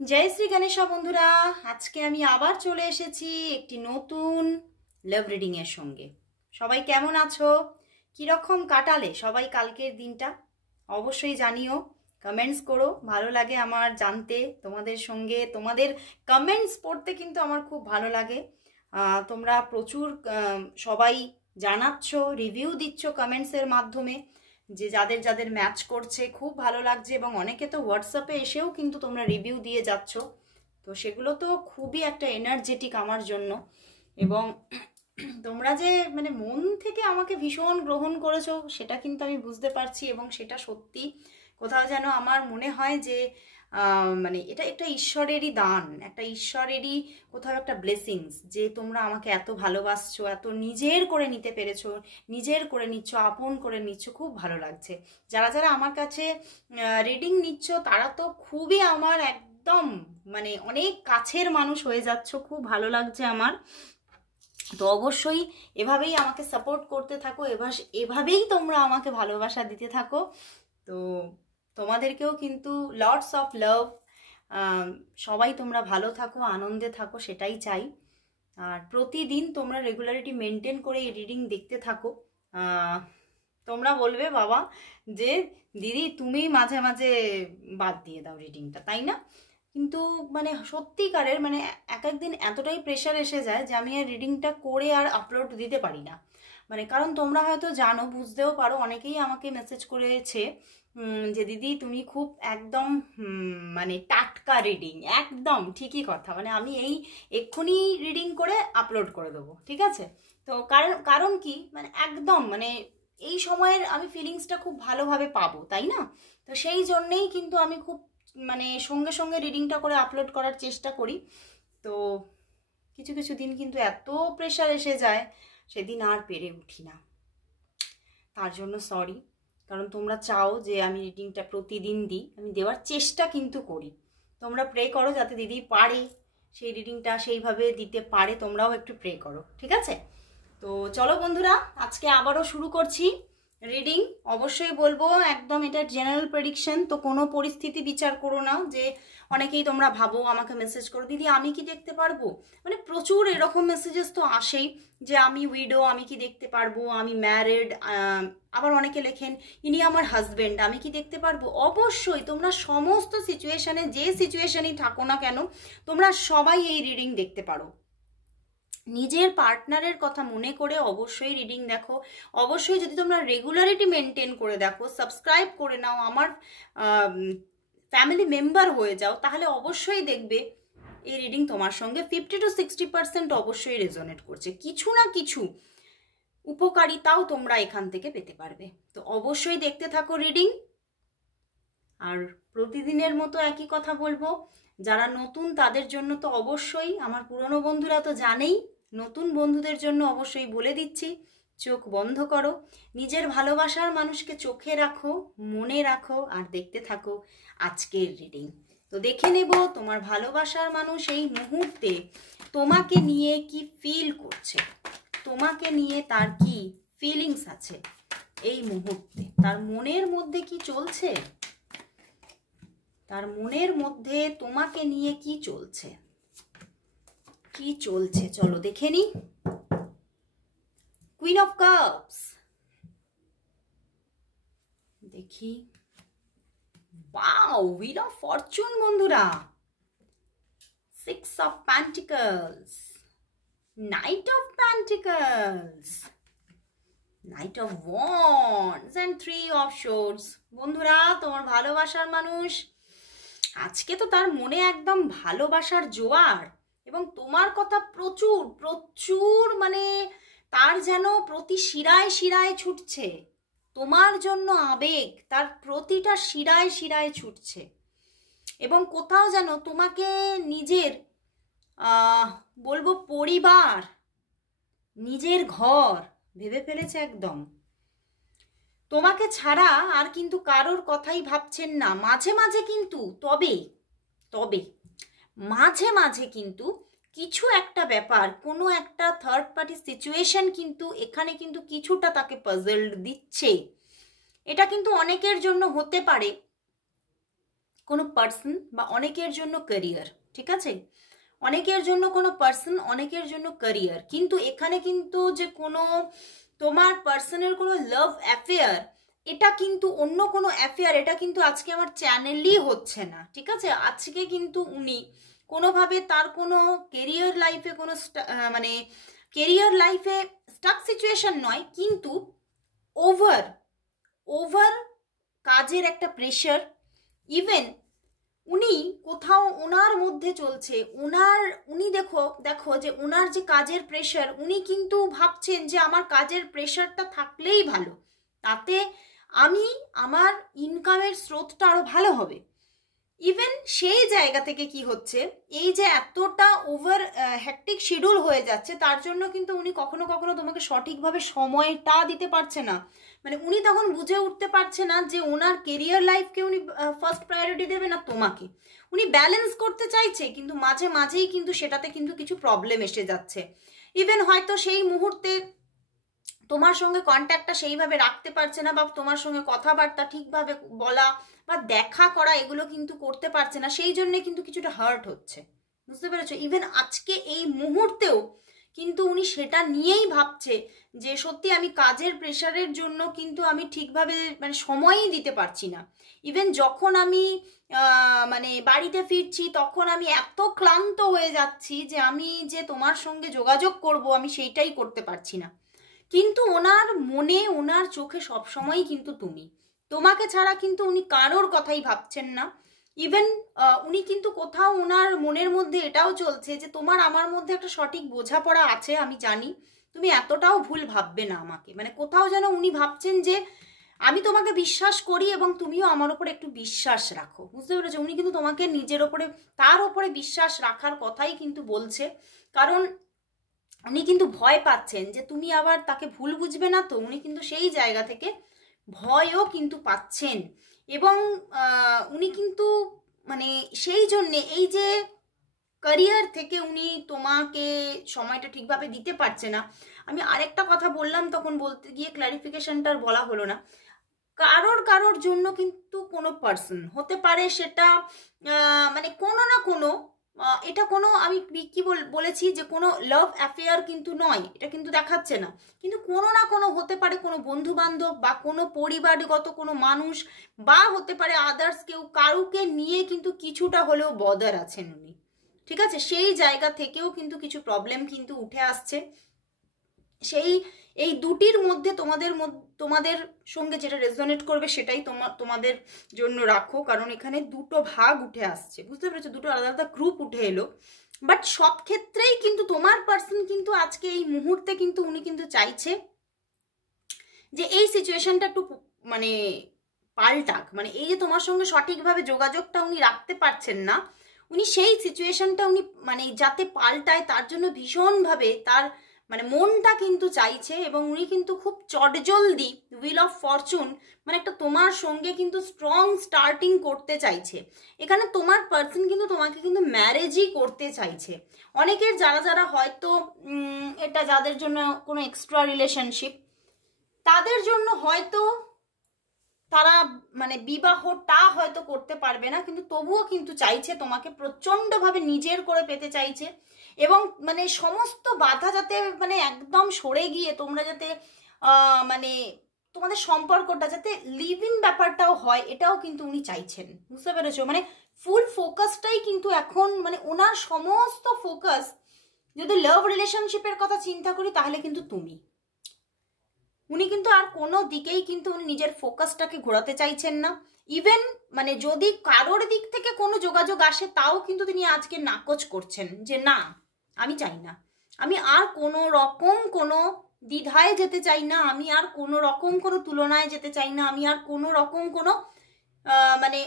जय श्री गणेशा बंधुरा आज के आमी आबार चले एसेছি একটি নতুন লাভ রিডিং এর সঙ্গে। সবাই কেমন আছো, কি রকম কাটালে সবাই কালকের দিনটা? অবশ্যই জানিও, কমেন্টস করো, ভালো লাগে আমার জানতে তোমাদের সঙ্গে। তোমাদের কমেন্টস পড়তে কিন্তু আমার খুব ভালো লাগে। তোমরা প্রচুর সবাই জানাচ্ছ, রিভিউ দিচ্ছ কমেন্টসের মাধ্যমে যে যাদের যাদের ম্যাচ করছে খুব ভালো লাগছে, এবং অনেকে তো হোয়াটসঅ্যাপে এসেও কিন্তু তোমরা রিভিউ দিয়ে যাচ্ছ। তো সেগুলো তো খুবই একটা এনার্জেটিক আমার জন্য, এবং তোমরা যে মানে মন থেকে আমাকে ভীষণ গ্রহণ করেছো সেটা কিন্তু আমি বুঝতে পারছি, এবং সেটা সত্যি কোথাও যেন আমার মনে হয় যে মানে এটা একটা ঈশ্বরেরই দান, একটা ঈশ্বরেরই কোথাও একটা ব্লেসিংস, যে তোমরা আমাকে এত ভালোবাসছো, এত নিজের করে নিতে পেরেছো, নিজের করে নিচ্ছ, আপন করে নিচ্ছ, খুব ভালো লাগছে। যারা যারা আমার কাছে রিডিং নিচ্ছ তারা তো খুবই আমার একদম মানে অনেক কাছের মানুষ হয়ে যাচ্ছ, খুব ভালো লাগছে আমার। তো অবশ্যই এভাবেই আমাকে সাপোর্ট করতে থাকো, এভাবেই তোমরা আমাকে ভালোবাসা দিতে থাকো। তো তোমাদেরকেও কিন্তু লটস অফ লাভ। সবাই তোমরা ভালো থাকো, আনন্দে থাকো, সেটাই চাই। আর প্রতিদিন তোমরা রেগুলারিটি মেনটেন করে এই রিডিং দেখতে থাকো। তোমরা বলবে বাবা যে দিদি তুমি মাঝে মাঝে বাদ দিয়ে দাও রিডিংটা, তাই না? কিন্তু মানে সত্যিকারের মানে এক একদিন এতটাই প্রেশার এসে যায় যে আমি আর রিডিংটা করে আর আপলোড দিতে পারি না। মানে কারণ তোমরা হয়তো জানো, বুঝতেও পারো, অনেকেই আমাকে মেসেজ করেছে যে দিদি তুমি খুব একদম মানে টাটকা রিডিং, একদম ঠিকই কথা, মানে আমি এই এক্ষুনি রিডিং করে আপলোড করে দেবো, ঠিক আছে? তো কারণ কি মানে একদম মানে এই সময়ের আমি ফিলিংসটা খুব ভালোভাবে পাবো, তাই না? তো সেই জন্যেই কিন্তু আমি খুব মানে সঙ্গে সঙ্গে রিডিংটা করে আপলোড করার চেষ্টা করি। তো কিছু কিছু দিন কিন্তু এত প্রেশার এসে যায় সেদিন আর পেরে উঠি না, তার জন্য সরি। কারণ তোমরা চাও যে আমি রিডিংটা প্রতিদিন দিই, আমি দেওয়ার চেষ্টা কিন্তু করি। তোমরা প্রে করো যাতে দিদি পারে সেই রিডিংটা সেইভাবে দিতে পারে, তোমরাও একটু প্রে করো, ঠিক আছে? তো চলো বন্ধুরা, আজকে আবারও শুরু করছি রিডিং। অবশ্যই বলবো একদম এটা জেনারেল প্রেডিকশন, তো কোনো পরিস্থিতি বিচার করো না। যে অনেকেই তোমরা ভাবো আমাকে মেসেজ করো দিদি আমি কি দেখতে পারবো, মানে প্রচুর এরকম মেসেজেস তো আসেই যে আমি উইডো, আমি কি দেখতে পারবো, আমি ম্যারিড। আবার অনেকে লেখেন ইনি আমার হাজবেন্ড, আমি কি দেখতে পারবো? অবশ্যই তোমরা সমস্ত সিচুয়েশনে, যে সিচুয়েশনেই থাকো না কেন, তোমরা সবাই এই রিডিং দেখতে পারো। নিজের পার্টনারের কথা মনে করে অবশ্যই রিডিং দেখো। অবশ্যই যদি তোমরা রেগুলারিটি মেনটেন করে দেখো, সাবস্ক্রাইব করে নাও, আমার ফ্যামিলি মেম্বার হয়ে যাও, তাহলে অবশ্যই দেখবে এই রিডিং তোমার সঙ্গে 50 to 60% অবশ্যই রেজোনেট করছে। কিছু না কিছু উপকারিতাও তোমরা এখান থেকে পেতে পারবে। তো অবশ্যই দেখতে থাকো রিডিং। আর প্রতিদিনের মতো একই কথা বলবো, যারা নতুন তাদের জন্য তো অবশ্যই, আমার পুরনো বন্ধুরা তো জানেই, নতুন বন্ধুদের জন্য অবশ্যই বলে দিচ্ছি, চোখ বন্ধ করো, নিজের ভালোবাসার মানুষকে চোখে রাখো, মনে রাখো, আর দেখতে থাকো আজকের রিডিং। তো দেখে নেব তোমার ভালোবাসার মানুষ এই মুহূর্তে তোমাকে নিয়ে কি ফিল করছে, তোমাকে নিয়ে তার কি ফিলিংস আছে এই মুহূর্তে, তার মনের মধ্যে কি চলছে, তার মনের মধ্যে তোমাকে নিয়ে কি চলছে, কি চলছে চলো দেখে নি। কুইন অফ কাপস দেখি, ওয়াও, হুইল অফ ফরচুন বন্ধুরা, 6 of pentacles, knight of pentacles, knight of wands and 3 of swords. বন্ধুরা তোমার ভালোবাসার মানুষ আজকে তো তার মনে একদম ভালোবাসার জোয়ার, এবং তোমার কথা প্রচুর প্রচুর, মানে তার যেন প্রতি শিরায় শিরায় ছুটছে, তোমার জন্য আবেগ তার প্রতিটা শিরায় শিরায় ছুটছে, এবং কোথাও যেন তোমাকে নিজের বলবো পরিবার, নিজের ঘর ভেবে ফেলেছে একদম। তোমাকে ছাড়া আর কিন্তু কারোর কথাই ভাবছেন না। মাঝে মাঝে কিন্তু তবে তবে মাঝে মাঝে কিন্তু কিছু একটা ব্যাপার, কোনো একটা থার্ড পার্টি সিচুয়েশন কিন্তু এখানে কিন্তু কিছুটা তাকে পাজলড দিচ্ছে। এটা কিন্তু অনেকের জন্য হতে পারে কোনো পার্সন বা অনেকের জন্য ক্যারিয়ার, ঠিক আছে? অনেকের জন্য কোনো পার্সন, অনেকের জন্য ক্যারিয়ার। কিন্তু এখানে কিন্তু যে কোনো তোমার পার্সনের কোনো লাভ অ্যাফেয়ার, এটা কিন্তু অন্য কোনো অ্যাফেয়ার, এটা কিন্তু আজকে আমার চ্যানেলই হচ্ছে না, ঠিক আছে? আজকে কিন্তু উনি কোনোভাবে তার কোনো কেরিয়ার লাইফে কোনো মানে কেরিয়ার লাইফে স্টাক সিচুয়েশন নয়, কিন্তু ওভার ওভার কাজের একটা প্রেশার, ইভেন উনি কোথাও ওনার মধ্যে চলছে, উনি দেখো দেখো যে ওনার যে কাজের প্রেশার, উনি কিন্তু ভাবছেন যে আমার কাজের প্রেশারটা থাকলেই ভালো, তাতে আমি আমার ইনকামের স্রোতটা আরো ভালো হবে। ইভেন সেই জায়গা থেকে কি হচ্ছে, এই যে এতটা ওভার হ্যাকটিক শিডিউল হয়ে যাচ্ছে, তার জন্য কিন্তু উনি কখনো কখনো তোমাকে সঠিকভাবে সময়টা দিতে পারছে না। মানে উনি তখন বুঝে উঠতে পারছে না যে ওনার কেরিয়ার লাইফকে উনি ফার্স্ট প্রায়োরিটি দেবে না তোমাকে। উনি ব্যালেন্স করতে চাইছে, কিন্তু মাঝে মাঝেই কিন্তু সেটাতে কিন্তু কিছু প্রবলেম এসে যাচ্ছে। ইভেন হয়তো সেই মুহূর্তে তোমার সঙ্গে কন্ট্যাক্টটা সেইভাবে রাখতে পারছে না, বা তোমার সঙ্গে কথাবার্তা ঠিকভাবে বলা বা দেখা করা এগুলো কিন্তু করতে পারছে না, সেই জন্যে কিন্তু কিছুটা হার্ট হচ্ছে, বুঝতে পেরেছো? ইভেন আজকে এই মুহূর্তেও কিন্তু উনি সেটা নিয়েই ভাবছে যে সত্যি আমি কাজের প্রেশারের জন্য কিন্তু আমি ঠিকভাবে মানে সময়ই দিতে পারছি না। ইভেন যখন আমি মানে বাড়িতে ফিরছি, তখন আমি এত ক্লান্ত হয়ে যাচ্ছি যে আমি যে তোমার সঙ্গে যোগাযোগ করব আমি সেইটাই করতে পারছি না। কিন্তু ওনার মনে, ওনার চোখে সবসময়ই কিন্তু তুমি, তোমাকে ছাড়া কিন্তু উনি কারোর কথাই ভাবছেন না। ইভেন উনি কিন্তু কোথাও ওনার মনের মধ্যে এটাও চলছে যে তোমার আমার মধ্যে একটা সঠিক বোঝাপড়া আছে, আমি জানি তুমি এতটাও ভুল ভাববে না আমাকে। মানে কোথাও যেন উনি ভাবছেন যে আমি তোমাকে বিশ্বাস করি এবং তুমিও আমার ওপরে একটু বিশ্বাস রাখো, বুঝতে পেরেছো? উনি কিন্তু তোমাকে নিজের ওপরে, তার ওপরে বিশ্বাস রাখার কথাই কিন্তু বলছে। কারণ উনি কিন্তু ভয় পাচ্ছেন যে তুমি আবার তাকে ভুল বুঝবে না, তো উনি কিন্তু সেই জায়গা থেকে ভয়ও কিন্তু পাচ্ছেন। এবং উনি কিন্তু মানে সেই জন্যে এই যে ক্যারিয়ার থেকে উনি তোমাকে সময়টা ঠিকভাবে দিতে পারছে না। আমি আরেকটা কথা বললাম, তখন বলতে গিয়ে ক্ল্যারিফিকেশনটা বলা হলো না। কারোর জন্য কিন্তু কোনো পার্সন হতে পারে, সেটা মানে কোনো না কোনো, এটা কোনো আমি কি বলেছি যে কোনো লাভ অ্যাফেয়ার কিন্তু নয়, এটা কিন্তু দেখাচ্ছে না, কিন্তু কোনো না কোনো হতে পারে, কোনো বন্ধু বান্ধব বা কোনো পরিবারগত কোনো মানুষ, বা হতে পারে আদার্স কেউ, কারুকে নিয়ে কিন্তু কিছুটা হলেও বদার আছেন উনি, ঠিক আছে? সেই জায়গা থেকেও কিন্তু কিছু প্রবলেম কিন্তু উঠে আসছে। সেই এই দুটির মধ্যে তোমাদের সঙ্গে যেটা রেজোনেট করবে সেটাই তোমাদের জন্য রাখো, কারণ এখানে দুটো ভাগ উঠে আসছে, বুঝতে পেরেছো? দুটো আলাদা আলাদা গ্রুপ উঠে এলো। বাট সব ক্ষেত্রেই কিন্তু তোমার পার্সন কিন্তু আজকে এই মুহূর্তে কিন্তু উনি কিন্তু চাইছে যে এই সিচুয়েশনটা একটু মানে পাল্টাক। মানে এই যে তোমার সঙ্গে সঠিকভাবে যোগাযোগটা উনি রাখতে পারছেন না, উনি সেই সিচুয়েশনটা উনি মানে যাতে পাল্টায় তার জন্য ভীষণভাবে তার মানে মনটা কিন্তু চাইছে। এবং উনি কিন্তু খুব চটজলদি হুইল অফ ফরচুন মানে একটা তোমার সঙ্গে কিন্তু স্ট্রং স্টার্টিং করতে চাইছে। এখানে তোমার পার্সন কিন্তু তোমাকে কিন্তু ম্যারেজই করতে চাইছে। অনেকের যারা যারা হয়তো এটা যাদের জন্য কোনো এক্সট্রা রিলেশনশিপ, তাদের জন্য হয়তো তারা মানে বিবাহটা হয়তো করতে পারবে না, কিন্তু তবুও কিন্তু চাইছে তোমাকে প্রচন্ডভাবে নিজের করে পেতে চাইছে। এবং মানে সমস্ত বাধা যাতে মানে একদম সরে গিয়ে তোমরা যাতে মানে তোমাদের সম্পর্কটা যাতে লিভ ইন ব্যাপারটাও হয়, এটাও কিন্তু উনি চাইছেন, বুঝতে পেরেছো? মানে ফুল ফোকাসটাই কিন্তু এখন মানে ওনার সমস্ত ফোকাস, যদি লাভ রিলেশনশিপের কথা চিন্তা করি তাহলে কিন্তু তুমি, উনি কিন্তু আর কোনো দিকেই কিন্তু উনি নিজের ফোকাসটাকে ঘোরাতে চাইছেন না। ইভেন মানে যদি কারোর দিক থেকে কোনো যোগাযোগ আসে, তাও কিন্তু তিনি আজকে নাকচ করছেন যে না, আমি চাই না, আমি আর কোনো রকম কোনো দ্বিধায় যেতে চাই না, আমি আর কোনো রকম কোনো তুলনায় যেতে চাই না, আমি আর কোনো রকম কোনো মানে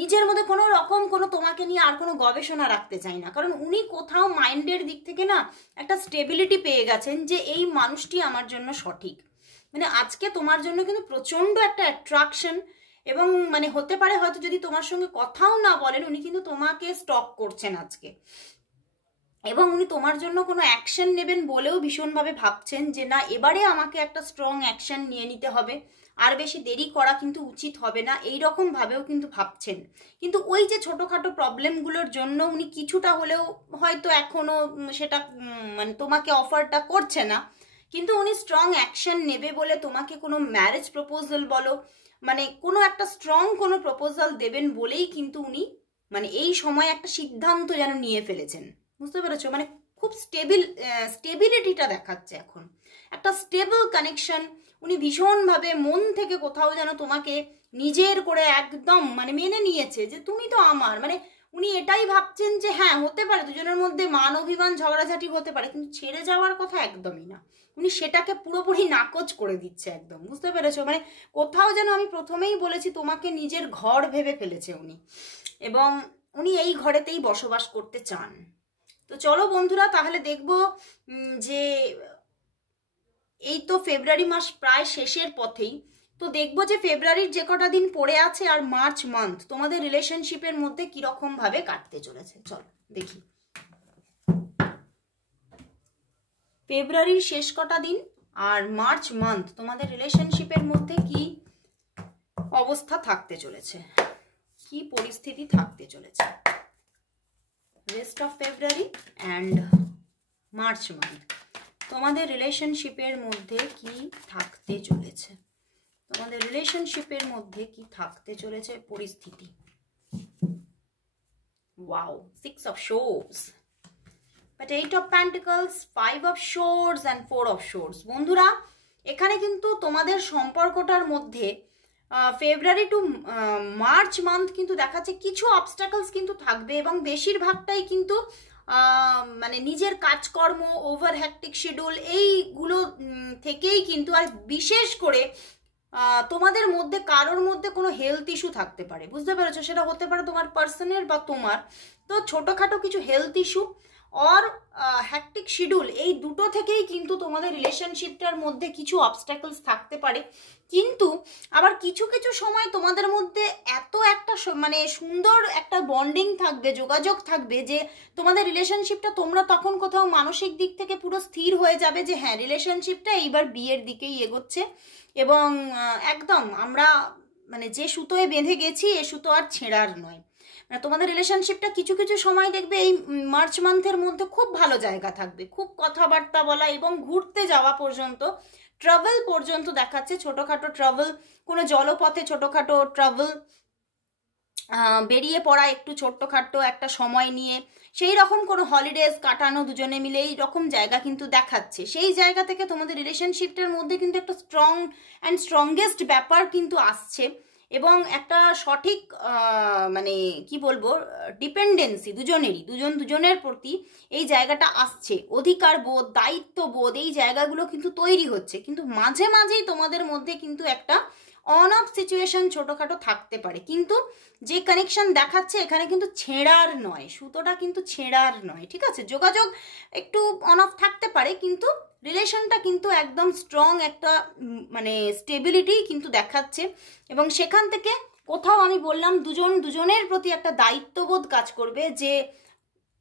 নিজের মধ্যে কোনো রকম কোনো তোমাকে নিয়ে আর কোনো গবেষণা রাখতে চাই না। কারণ উনি কোথাও মাইন্ডের দিক থেকে না একটা স্টেবিলিটি পেয়ে গেছেন যে এই মানুষটি আমার জন্য সঠিক। মানে আজকে তোমার জন্য কিন্তু প্রচণ্ড একটা অ্যাট্রাকশন, এবং মানে হতে পারে হয়তো যদি তোমার সঙ্গে কথাও না বলেন, উনি কিন্তু তোমাকে স্টক করছেন আজকে। এবং উনি তোমার জন্য কোনো অ্যাকশন নেবেন বলেও ভীষণভাবে ভাবছেন যে না, এবারে আমাকে একটা স্ট্রং অ্যাকশন নিয়ে নিতে হবে, আর বেশি দেরি করা কিন্তু উচিত হবে না, এই রকম ভাবেও কিন্তু ভাবছেন। কিন্তু ওই যে ছোটোখাটো প্রবলেমগুলোর জন্য উনি কিছুটা হলেও হয়তো এখনও সেটা মানে তোমাকে অফারটা করছে না, কিন্তু উনি স্ট্রং অ্যাকশন নেবে বলে তোমাকে কোনো ম্যারেজ প্রপোজাল বলো, মানে কোনো একটা স্ট্রং কোনো প্রপোজাল দেবেন বলেই কিন্তু উনি মানে এই সময় একটা সিদ্ধান্ত যেন নিয়ে ফেলেছেন। বুঝতে পেরেছো? মানে খুব স্টেবিলিটিটা দেখাচ্ছে এখন, একটা স্টেবল কানেকশন। উনি ভীষণভাবে মন থেকে কোথাও যেন তোমাকে নিজের করে একদম মানে মেনে নিয়েছে যে তুমি তো আমার, মানে উনি এটাই ভাবছেন যে হ্যাঁ হতে পারে দুজনের মধ্যে মান অভিমান ঝগড়াঝাটি হতে পারে, কিন্তু ছেড়ে যাওয়ার কথা একদমই না। উনি সেটাকে পুরোপুরি নাকচ করে দিচ্ছে একদম। বুঝতে পেরেছো? মানে কোথাও যেন আমি প্রথমেই বলেছি তোমাকে নিজের ঘর ভেবে ফেলেছে উনি, এবং উনি এই ঘরেতেই বসবাস করতে চান। তো চলো বন্ধুরা, তাহলে দেখবো যে এই তো ফেব্রুয়ারি মাস প্রায় শেষের পথেই, তো দেখবো যে ফেব্রুয়ারির যে কটা দিন পড়ে আছে আর মার্চ মান্থ তোমাদের রিলেশনশিপের মধ্যে কিরকম ভাবে কাটতে চলেছে। চলো দেখি ফেব্রুয়ারির শেষ কটা দিন আর মার্চ মান্থ তোমাদের রিলেশনশিপের মধ্যে কি অবস্থা থাকতে চলেছে, কি পরিস্থিতি থাকতে চলেছে। Rest of February and March month তোমাদের রিলেশনশিপের মধ্যে কি থাকতে চলেছে, তোমাদের রিলেশনশিপের মধ্যে কি থাকতে চলেছে পরিস্থিতি। Wow, 6 of Swords, but 8 of Pentacles, 5 of Swords and 4 of Swords। বন্ধুরা, এখানে কিন্তু তোমাদের সম্পর্কটার মধ্যে ফেব্রুয়ারি টু মার্চ মান্থ কিন্তু দেখাচ্ছে কিছু অবস্টাকলস কিন্তু থাকবে, এবং বেশিরভাগটাই কিন্তু মানে নিজের কাজকর্ম, ওভার হ্যাকটিক শিডিউল, এইগুলো থেকেই কিন্তু, আর বিশেষ করে তোমাদের মধ্যে কারোর মধ্যে কোনো হেলথ ইস্যু থাকতে পারে। বুঝতে পেরেছো? সেটা হতে পারে তোমার পার্সনের বা তোমার, তো ছোটোখাটো কিছু হেলথ ইস্যু আর হ্যাকটিক শিডিউল, এই দুটো থেকেই কিন্তু তোমাদের রিলেশনশিপটার মধ্যে কিছু অবস্টাকলস থাকতে পারে। কিন্তু আবার কিছু কিছু সময় তোমাদের মধ্যে এত একটা মানে সুন্দর একটা বন্ডিং থাকবে, যোগাযোগ থাকবে, যে তোমাদের রিলেশনশিপটা তোমরা তখন কোথাও মানসিক দিক থেকে পুরো স্থির হয়ে যাবে যে হ্যাঁ রিলেশনশিপটা এইবার বিয়ের দিকেই এগোচ্ছে, এবং একদম আমরা মানে যে সুতোয় বেঁধে গেছি এ সুতো আর ছেঁড়ার নয়। মানে তোমাদের রিলেশনশিপটা কিছু কিছু সময় দেখবে এই মার্চ মান্থের মধ্যে খুব ভালো জায়গা থাকবে, খুব কথাবার্তা বলা এবং ঘুরতে যাওয়া পর্যন্ত, ট্রাভেল পর্যন্ত দেখাচ্ছে। ছোটোখাটো ট্রাভেল, কোনো জলপথে ছোটোখাটো ট্রাভেল, বেরিয়ে পড়া একটু ছোট্টখাট্টো একটা সময় নিয়ে, সেই রকম কোনো হলিডেজ কাটানো দুজনে মিলে, এই রকম জায়গা কিন্তু দেখাচ্ছে। সেই জায়গা থেকে তোমাদের রিলেশনশিপটার মধ্যে কিন্তু একটা স্ট্রং অ্যান্ড স্ট্রংগেস্ট ব্যাপার কিন্তু আসছে, এবং একটা সঠিক মানে কি বলবো ডিপেন্ডেন্সি দুজনেরই, দুজনের প্রতি এই জায়গাটা আসছে, অধিকার বোধ, দায়িত্ববোধ, এই জায়গাগুলো কিন্তু তৈরি হচ্ছে। কিন্তু মাঝে মাঝেই তোমাদের মধ্যে কিন্তু একটা অন অফ সিচুয়েশন ছোটোখাটো থাকতে পারে, কিন্তু যে কানেকশন দেখাচ্ছে এখানে কিন্তু ছেঁড়ার নয়, সুতোটা কিন্তু ছেঁড়ার নয়। ঠিক আছে, যোগাযোগ একটু অন অফ থাকতে পারে, কিন্তু রিলেশনটা কিন্তু একদম স্ট্রং একটা মানে স্টেবিলিটি কিন্তু দেখাচ্ছে, এবং সেখান থেকে কোথাও আমি বললাম দুজনের প্রতি একটা দায়িত্ববোধ কাজ করবে, যে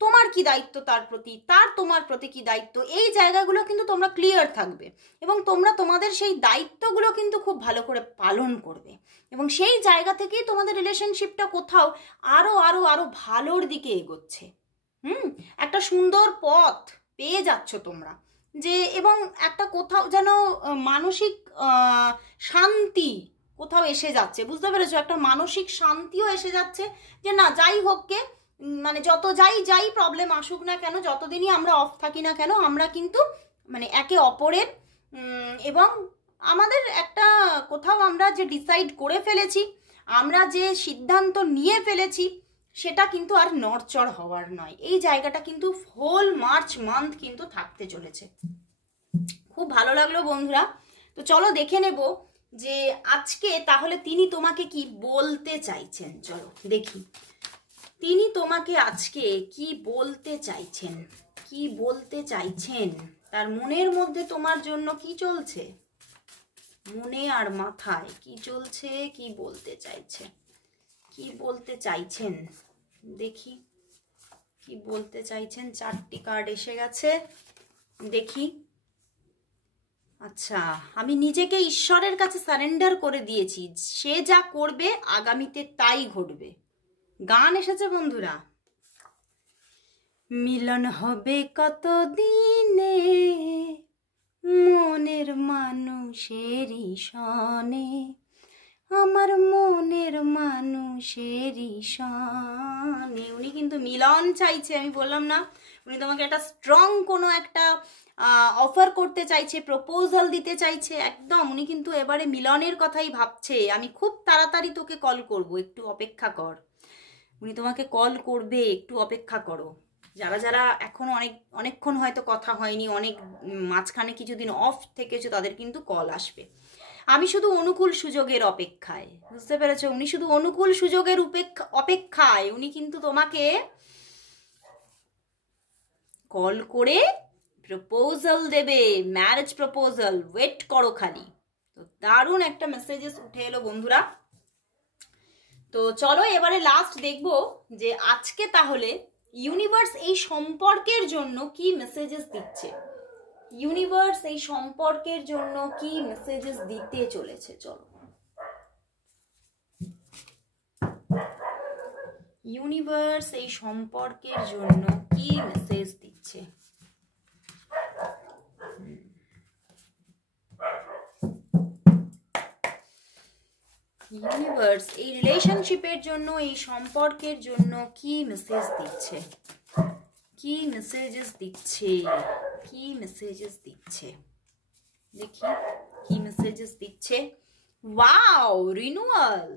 তোমার কি দায়িত্ব তার প্রতি, তার তোমার প্রতি কি দায়িত্ব, এই জায়গাগুলো কিন্তু তোমরা ক্লিয়ার থাকবে, এবং তোমরা তোমাদের সেই দায়িত্বগুলো কিন্তু খুব ভালো করে পালন করবে, এবং সেই জায়গা থেকেই তোমাদের রিলেশনশিপটা কোথাও আরো আরো আরো ভালোর দিকে এগোচ্ছে। একটা সুন্দর পথ পেয়ে যাচ্ছ তোমরা, যে এবং একটা কোথাও যেন মানসিক শান্তি কোথাও এসে যাচ্ছে। বুঝতে পেরেছো? একটা মানসিক শান্তিও এসে যাচ্ছে, যে না যাই হোক কে মানে যত যাই প্রবলেম আসুক না কেন, যতদিনই আমরা অফ থাকি না কেন, আমরা কিন্তু মানে একে অপরের এবং আমাদের একটা কোথাও আমরা যে ডিসাইড করে ফেলেছি, আমরা যে সিদ্ধান্ত নিয়ে ফেলেছি, সেটা কিন্তু আর নড়চড় হওয়ার নয়। এই জায়গাটা কিন্তু হোল মার্চ মান্থ কিন্তু থাকতে চলেছে। খুব ভালো লাগলো বন্ধুরা। তো চলো দেখে নেব যে আজকে তাহলে তিনি তোমাকে কি বলতে চাইছেন। চলো দেখি তিনি তোমাকে আজকে কি বলতে চাইছেন, কি বলতে চাইছেন, তার মনের মধ্যে তোমার জন্য কি চলছে, মনে আর মাথায় কি চলছে, কি বলতে চাইছে, কি বলতে চাইছেন দেখি। কি বলতে চাইছেন? 4টি কার্ড এসে গেছে, দেখি। আচ্ছা, আমি নিজেকে ঈশ্বরের কাছে সারেন্ডার করে দিয়েছি, সে যা করবে আগামীতে তাই ঘটবে। গান এসেছে বন্ধুরা। মিলন হবে কত দিনে মনের মানুষেরই সনে, আমার মনের মানুষেরই সনে। উনি কিন্তু মিলন চাইছে, আমি বললাম না, উনি তোমাকে একটা স্ট্রং কোনো একটা অফার করতে চাইছে, প্রপোজাল দিতে চাইছে একদম। উনি কিন্তু এবারে মিলনের কথাই ভাবছে, আমি খুব তাড়াতাড়ি তোকে কল করব, একটু অপেক্ষা কর। উনি তোমাকে কল করবে, একটু অপেক্ষা করো। যারা যারা এখনো অনেকক্ষণ হয়তো কথা হয়নি, অনেক মাঝখানে কিছুদিন অফ থেকেছো, তাদের কিন্তু কল আসবে। আমি শুধু অনুকূল সুযোগের অপেক্ষায়, বুঝতে পেরেছো? উনি শুধু অনুকূল সুযোগের অপেক্ষায় উনি কিন্তু তোমাকে কল করে প্রপোজাল দেবে, ম্যারেজ প্রপোজাল। ওয়েট করো খালি। তো দারুণ একটা মেসেজেস উঠে এলো বন্ধুরা। তো চলো এবারে লাস্ট দেখবো যে আজকে তাহলে ইউনিভার্স এই সম্পর্কের জন্য কি মেসেজেস দিচ্ছে। ইউনিভার্স এই সম্পর্কের জন্য কি মেসেজেস দিতে চলেছে, চলো। ইউনিভার্স এই সম্পর্কের জন্য কি মেসেজ দিচ্ছে। ইউনিভার্স এই রিলেশনশিপের জন্য, এই সম্পর্কের জন্য কি মেসেজ দিচ্ছে, কি মেসেজেস দিচ্ছে, কি মেসেজেস দিচ্ছে, দেখি কি মেসেজেস দিচ্ছে। Wow, renewal.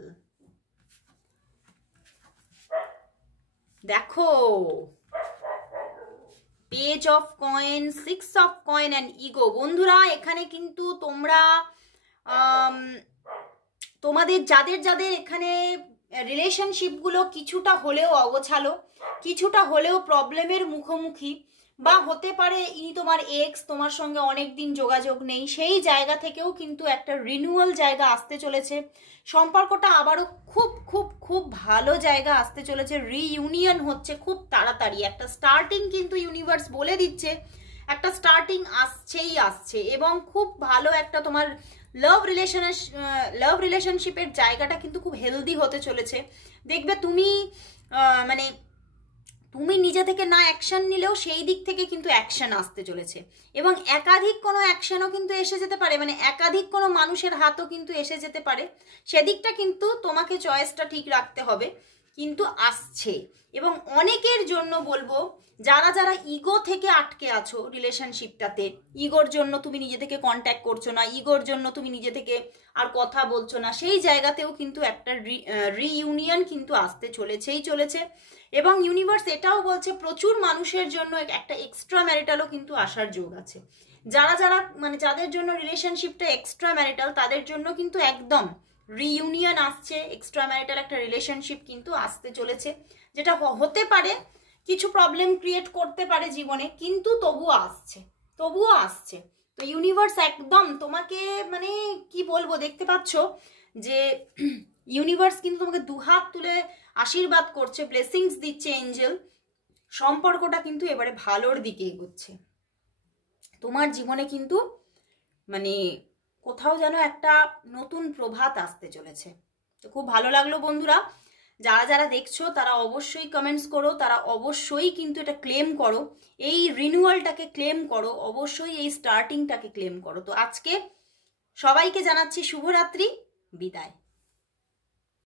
দেখো, page of coin, 6 of coin and ego. বন্ধুরা এখানে কিন্তু তোমরা তোমাদের যাদের যাদের এখানে রিলেশনশিপগুলো কিছুটা হলেও অগোছালো, কিছুটা হলেও প্রবলেমের মুখোমুখি, বা হতে পারে ইনি তোমার এক্স, তোমার সঙ্গে অনেক দিন যোগাযোগ নেই, সেই জায়গা থেকেও কিন্তু একটা রিনিউয়াল জায়গা আসতে চলেছে। সম্পর্কটা আবারও খুব খুব খুব ভালো জায়গা আসতে চলেছে, রিইউনিয়ন হচ্ছে খুব তাড়াতাড়ি। একটা স্টার্টিং কিন্তু ইউনিভার্স বলে দিচ্ছে, একটা স্টার্টিং আসছেই আসছে, এবং খুব ভালো একটা তোমার লাভ রিলেশনশিপের জায়গাটা কিন্তু খুব হেলদি হতে চলেছে। দেখবে তুমি মানে তুমি নিজে থেকে না অ্যাকশন নিলেও সেই দিক থেকে কিন্তু অ্যাকশন আসতে চলেছে, এবং একাধিক কোনো অ্যাকশনও কিন্তু এসে যেতে পারে, মানে একাধিক কোনো মানুষের হাতও কিন্তু এসে যেতে পারে। সেদিকটা কিন্তু তোমাকে চয়েসটা ঠিক রাখতে হবে, কিন্তু আসছে। এবং অনেকের জন্য বলবো, যারা যারা ইগো থেকে আটকে আছো রিলেশনশিপটাতে, ইগোর জন্য তুমি নিজে থেকে কন্ট্যাক্ট করছো না, ইগোর জন্য তুমি নিজে থেকে আর কথা বলছো না, সেই জায়গাতেও কিন্তু একটা রিইউনিয়ন কিন্তু আসতে চলেছে। এবং ইউনিভার্স এটাও বলছে প্রচুর মানুষের জন্য একটা এক্সট্রা ম্যারিটালও কিন্তু আসার যোগ আছে। যারা যারা মানে যাদের জন্য রিলেশনশিপটা এক্সট্রা ম্যারিটাল, তাদের জন্য কিন্তু একদম রিইউনিয়ন আসছে, এক্সট্রা ম্যারিটাল একটা রিলেশনশিপ কিন্তু আসতে চলেছে, যেটা হতে পারে কিছু প্রবলেম ক্রিয়েট করতে পারে জীবনে, কিন্তু তবুও আসছে। তো ইউনিভার্স একদম তোমাকে মানে কি বলবো, দেখতে পাচ্ছ যে ইউনিভার্স কিন্তু তোমাকে দুহাত তুলে আশীর্বাদ করছে, ব্লেসিংস দিচ্ছে এঞ্জেল। সম্পর্কটা কিন্তু এবারে ভালোর দিকে এগোচ্ছে। তোমার জীবনে কিন্তু মানে কোথাও যেন একটা নতুন প্রভাত আসতে চলেছে। তো খুব ভালো লাগলো বন্ধুরা। যারা যারা দেখছো তারা অবশ্যই কমেন্টস করো, তারা অবশ্যই কিন্তু এটা ক্লেম করো, এই রিনিউয়ালটাকে ক্লেম করো, অবশ্যই এই স্টার্টিংটাকে ক্লেম করো। তো আজকে সবাইকে জানাচ্ছি শুভরাত্রি, বিদায়।